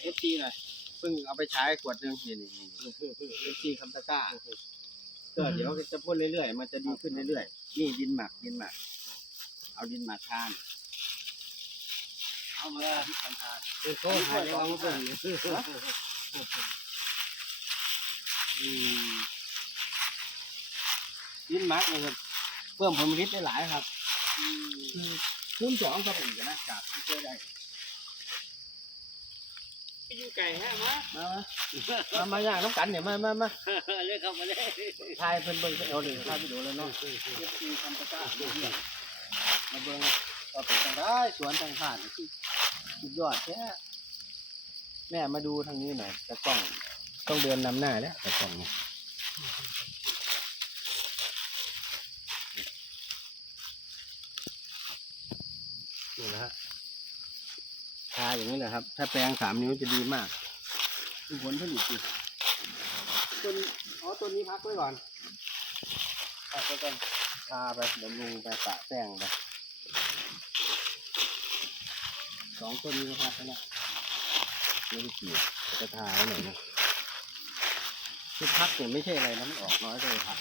เอฟซีหน่อยเพิ่งเอาไปใช้ขวดหนึงนี่นี่เอฟซีคำตะกร้าก็เดี๋ยวจะพ่นเรื่อยๆมันจะดีขึ้นเรื่อยๆนี่ดินหมักดินหมัก เอาดินหมักทาน เอามาที่ทำทานโค้หายแลองเบิ่อืมดินหมักเนะครับเพิ่มผลผลิตได้หลายครับ คูณสองครับผมจะนะจากที่เคยได้ ไปอยู่ไก่ฮะมามามามาอย่างน้ำกันเนี่ยมามามาเลยครับมาเลยถ่ายเพิ่นเบิ่งเอาเลยถ่ายวิดีโอแล้วเนาะเอฟซีทำตะกร้าเรื่อยๆมาเบิ่งว่าเป็นจังได้สวนทางผ่านที่สุดยอดแท้แม่มาดูทางนี้หน่อยตะกล้องต้องเดินนำหน้าแล้วตะกล้องเนี่ยนี่นะฮะ ทาอย่างนี้แหละครับ ถ้าแปลงสามนิ้วจะดีมากมีผลผลิตดีต้นอ๋อต้นนี้พักไว้ก่อนพักไว้ก่อนทาไปบำรุงไปปะแป้งไปสองต้นนี้ก็พักแล้วนะไม่ได้กี่จะทาไว้หน่อยนะที่พักเนี่ยไม่ใช่อะไรนะมันออกน้อยเลยพัก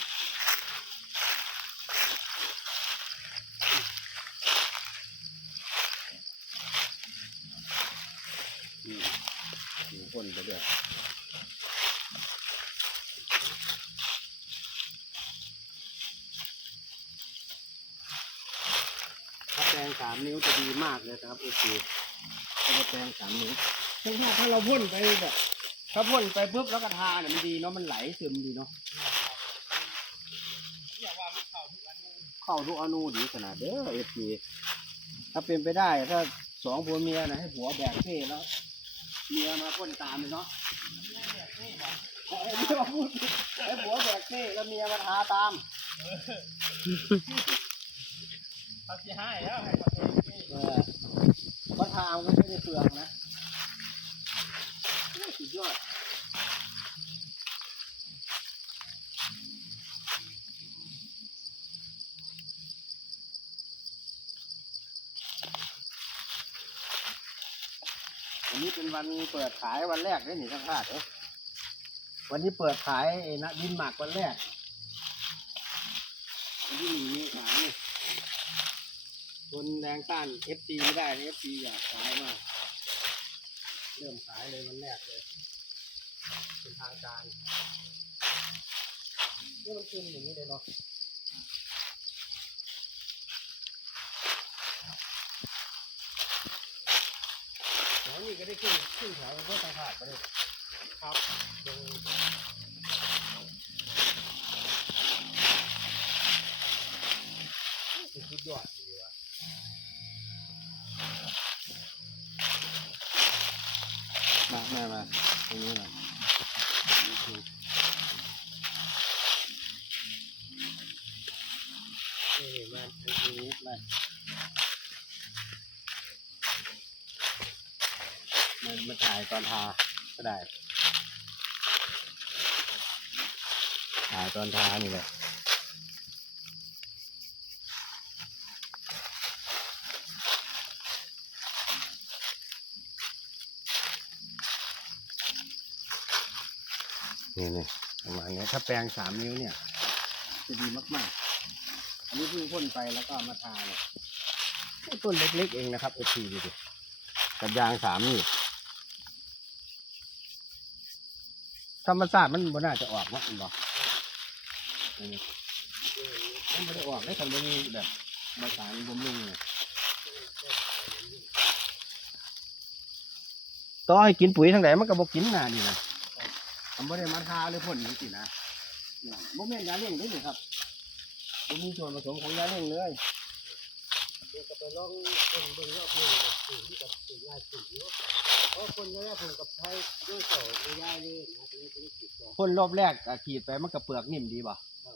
อยู่พ่นไปด้วยถ้าแปลงสามนิ้วจะดีมากเลยนะครับโอเคถ้าแปลงสามนิ้วถ้าถ้าเราพ่นไปแบบถ้าพ่นไปปุ๊บแล้วก็ทาเนี่ยมันดีเนาะมันไหลซึมดีเนาะอย่าว่ามันเข้าทุกอนุเข้าทุกอนูดีขนาดเด้อเอฟซีถ้าเป็นไปได้ถ้าสองผัวเมียนะให้ผัวแบกเท่แล้ว เมียมาพ่นตามเลยเนาะให้เมียมาพูดไอ้ผัวแบกเท่แล้วเมียมาทาตามเขาสิให้แล้วให้เขาเองนี่เออมาทามก็ไม่ได้เปลืองนะสุดยอด วันนี้เป็นวันเปิดขายวันแรกได้หนิทั้งพลาดเอ้ยวันนี้เปิดขายไอ้นะดินหมักวันแรกวันที่หนึ่งมีขายนี่ทนแรงต้าน FG ไม่ได้ FG อยากขายมากเริ่มขายเลยวันแรกเลยเป็นทางการนี่มันขึ้นอย่างนี้เลยเนาะ แถวนี้ก็ได้ขึ้นขึ้นแถวมันก็ทางขาดไปเลยครับตรงสุดยอดดีว่ะมามามาตรงนี้หน่อยนี่มาทางนี้มา มันมาถ่ายตอนทาก็ได้ ถ่ายตอนทานี่เลยนี่นี่ประมาณนี้ถ้าแปลงสามนิ้วเนี่ย จะดีมากๆ อันนี้เพิ่งพ่นไปแล้วก็เอามาทาเนี่ยต้นเล็กๆเองนะครับเอทีดูดิกับยางสามนี่ ธรรมชาติมันบ่น่าจะออกนะมันบอกเออมันไม่ได้ออกได้ทำได้แบบมาสารบำรุงเนี่ยต่อให้กินปุ๋ยทางไหนมันก็บอกกินนานี่นะผมไม่ได้มาทาหรือพ่นนี่สินะเนี่ยโมเมนยาเล่งได้เลยครับมันมีส่วนผสมของยาเล่งเลย ดี๋ยวก็ไปลองเบิ่งเบิ่งรอบนึงสูงกับสูงยายสูงเนาะเพราะคนก็ได้ผมกับไทยด้วยเสาไม่ยายเลยนะตรงนี้เป็นกิจกรรมพ่นรอบแรกอะขีดไปมันกระเปลือกนิ่มดีป่ะครับ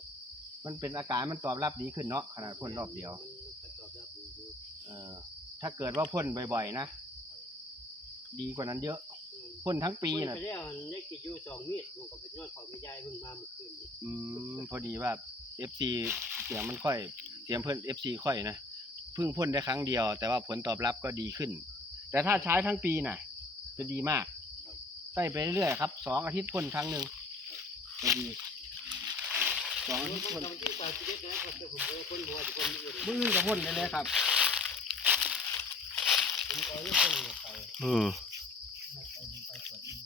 มันเป็นอาการมันตอบรับดีขึ้นเนาะขนาดพ่นรอบเดียว มันมันตอบรับดีอยู่ เออถ้าเกิดว่าพ่นบ่อยๆนะ ดีกว่านั้นเยอะพ่นทั้งปีปีนะไปแล้วได้กินอยู่สองมีดผมก็เป็นยอดเขาไม่ยายเพิ่งมาเมื่อคืนนี้อืมพอดีว่า FC เสียงมันค่อย เสียงเพิ่น FC ค่อยนะ เพิ่งพ่นได้ครั้งเดียว แต่ว่าผลตอบรับก็ดีขึ้น แต่ถ้าใช้ทั้งปีน่ะ จะดีมากใส่ไปเรื่อยๆครับสองอาทิตย์พ่นครั้งหนึ่งจะดีสองอาทิตย์พ่นนทำที่ปลายชีวิตนะครับแต่ผมเป็นคนหัวเป็นคนอื่นมือกับพ่นไปเลยครับอืม ไปสวนอีก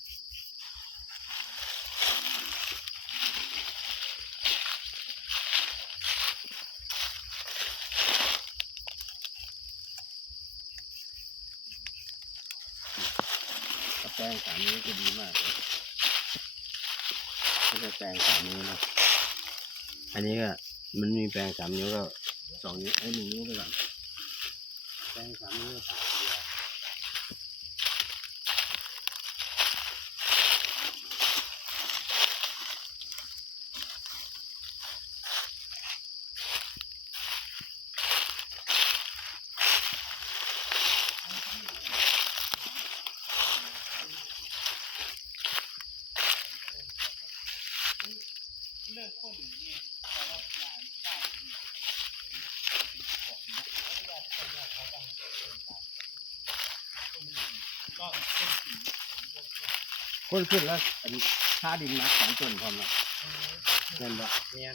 ถ้า แป้งสามนิ้วจะดีมากเลยถ้าจะแป้งสามนิ้วนะอันนี้ก็มันมีแปลงสามนิ้วก็สองนิ้วไอ้หนึ่งนิ้วไปก่อนแปลงสามนิ้วก็ ปากเดียวคนขึ้นแล้วอันค่าดินนักสองต้นพร้อมแล้วเงินบ่เนี่ย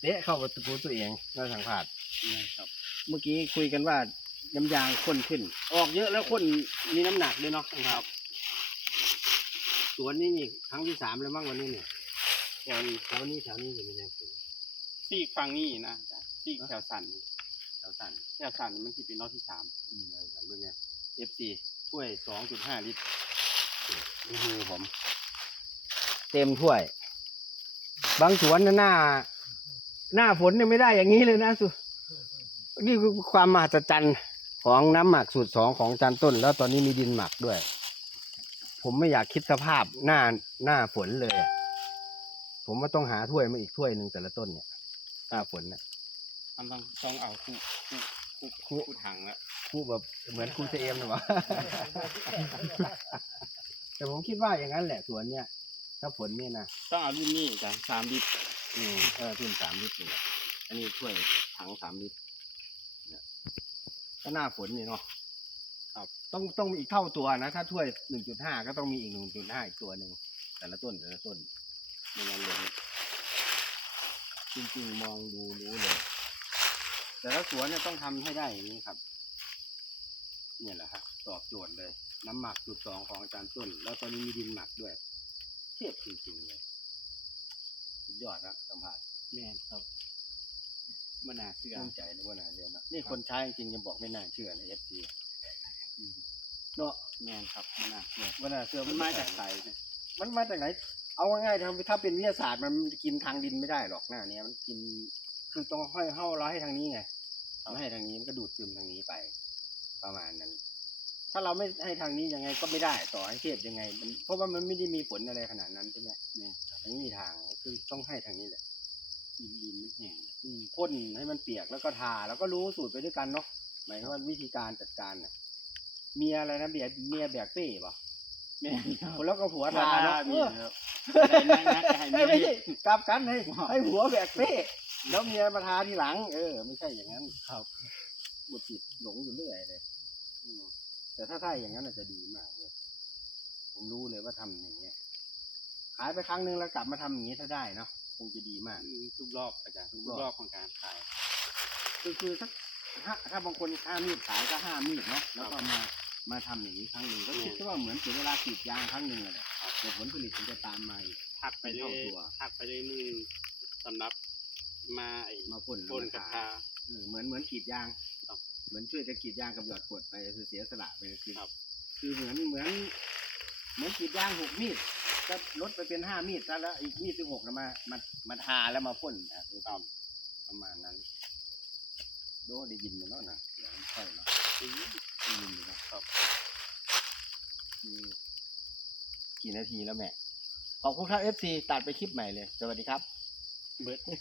เตะเข้าประตูตัวเองแล้วสังผาดครับเมื่อกี้คุยกันว่าน้ำยางข้นขึ้น ออกเยอะแล้วข้นมีน้ำหนักด้วยเนาะครับสวนนี่นี่ครั้งที่สามแล้วมั้งวันนี้เนี่ย แถวนี้แถวนี้แถวนี้จะมีแรงสูงซีกฟังนี่นะอาจารย์ซีกแถวสันแถวสั่นแถวสันมันจะเป็นรอบที่สามอืมแถวสั่นเบิ่งเนี่ย FC ถ้วยสองจุดห้าลิตรนี่มือผม เต็มถ้วย บางสวนน่ะหน้า หน้าฝนเนี่ยไม่ได้อย่างนี้เลยนะสุนี่คือความมหัศจรรย์ของน้ำหมักสูตรสองของจันต้น แล้วตอนนี้มีดินหมักด้วย ผมไม่อยากคิดสภาพหน้าหน้าฝนเลยอะ ผมว่าต้องหาถ้วยมาอีกถ้วยหนึ่งแต่ละต้นเนี่ยหน้าฝนเนี่ยมันต้องต้องเอาคู่คู่คู่คู่คู่ถังแล้วคู่แบบเหมือนครูเจเอ็มนะวะแต่ผมคิดว่าอย่างนั้นแหละสวนเนี่ย ถ้าฝนเนี่ยนะต้องเอารุ่นนี้อาจารย์สามลิตรอืมเออทุนสามลิตรนี่แหละอันนี้ถ้วยถังสามลิตรเนี่ยก็หน้าฝนนี่เนาะครับต้องต้องมีอีกเท่าตัวนะ ถ้าถ้วยหนึ่งจุดห้าก็ต้องมีอีกหนึ่งจุดห้าอีกตัวหนึ่งแต่ละต้นแต่ละต้น ไม่งั้นเลยจริงๆมองดูรู้เลย แต่ละสวนเนี่ยต้องทำให้ได้อย่างนี้ครับ เนี่ยแหละครับตอบโจทย์เลย น้ำหมักจุดสองของอาจารย์ต้น แล้วตอนนี้มีดินหมักด้วยเทียบจริงๆเลยสุดยอดนะสัมผัสแม่นครับมันน่าเชื่อภูมิใจนะว่าน่าเรียนนะนี่คนใช้จริงๆยังบอกไม่น่าเชื่อเลยเอฟซีเนาะแม่นครับมันน่าเชื่อว่าน่าเชื่อมันมาจากไสนะมันมาจากไหน เอาง่ายๆถ้าถ้าเป็นวิทยาศาสตร์มันกินทางดินไม่ได้หรอกหน้าเนี้ยมันกินคือต้องห้อยเข้าเราให้ทางนี้ไงไม่ให้ทางนี้มันก็ดูดซึมทางนี้ไป ประมาณนั้น ถ้าเราไม่ให้ทางนี้ยังไงก็ไม่ได้ต่อให้เทศยังไงมันเพราะว่ามันไม่ได้มีผลอะไรขนาดนั้นใช่ไหมเนี่ยมันไม่มีทางคือต้องให้ทางนี้แหละดินดินมันแห้งอืมพ่นให้มันเปียกแล้วก็ทาแล้วก็รู้สูตรไปด้วยกันเนาะหมายถึงว่าวิธีการจัดการน่ะเมียอะไรนะเบียเมียแบกเป้ป่ะ แม่นครับคนแล้วก็ผัวทาเนาะมีเออครับได้นักนักให้ไม่มีไม่ใช่กลับกันให้ให้ผัวแบกเป้แล้วเมียมาทาทีหลัง เออ ไม่ใช่อย่างนั้นครับบุจิตหลงอยู่เรื่อยเลยอืมแต่ถ้าถ้าอย่างนั้นน่ะจะดีมากเลย ผมรู้เลยว่าทำอย่างเงี้ยขายไปครั้งหนึงแล้วกลับมาทำอย่างนี้ถ้าได้เนาะคงจะดีมากทุกรอบอาจารย์ทุกรอบของการขายคือคือสักถ้าถ้าบางคนห้ามีดขายก็ห้ามีดเนาะแล้วก็มา มาทำอย่างนี้ครั้งหนึ่งก็คิดว่าเหมือนเสียเวลากรีดยางครั้งหนึ่งอะแหละแต่ผลผลิตมันจะตามมาอีก พักไปเลยเท่าตัว พักไปเลยมือสำหรับมาไอ้มาพ่นบนกับมาทาทา เออเหมือนเหมือนกรีดยางครับเหมือนช่วยกันกรีดยางกับหยอดกรดไปคือเสียสละไปคือครับ คือเหมือนเหมือน เหมือนกรีดยางหกมีดก็ลดไปเป็นห้ามีดซะแล้วอีกมีดที่หกนะมามามาทาแล้วมาพ่นนะคือตามประมาณนั้น โดได้ยินอยู่เนาะนะเสียงค่อยเนาะได้ ยินอยู่นะครับกี่นาทีแล้วแม่ ขอบคุณครับเอฟซีตัดไปคลิปใหม่เลย สวัสดีครับ เบิร์ด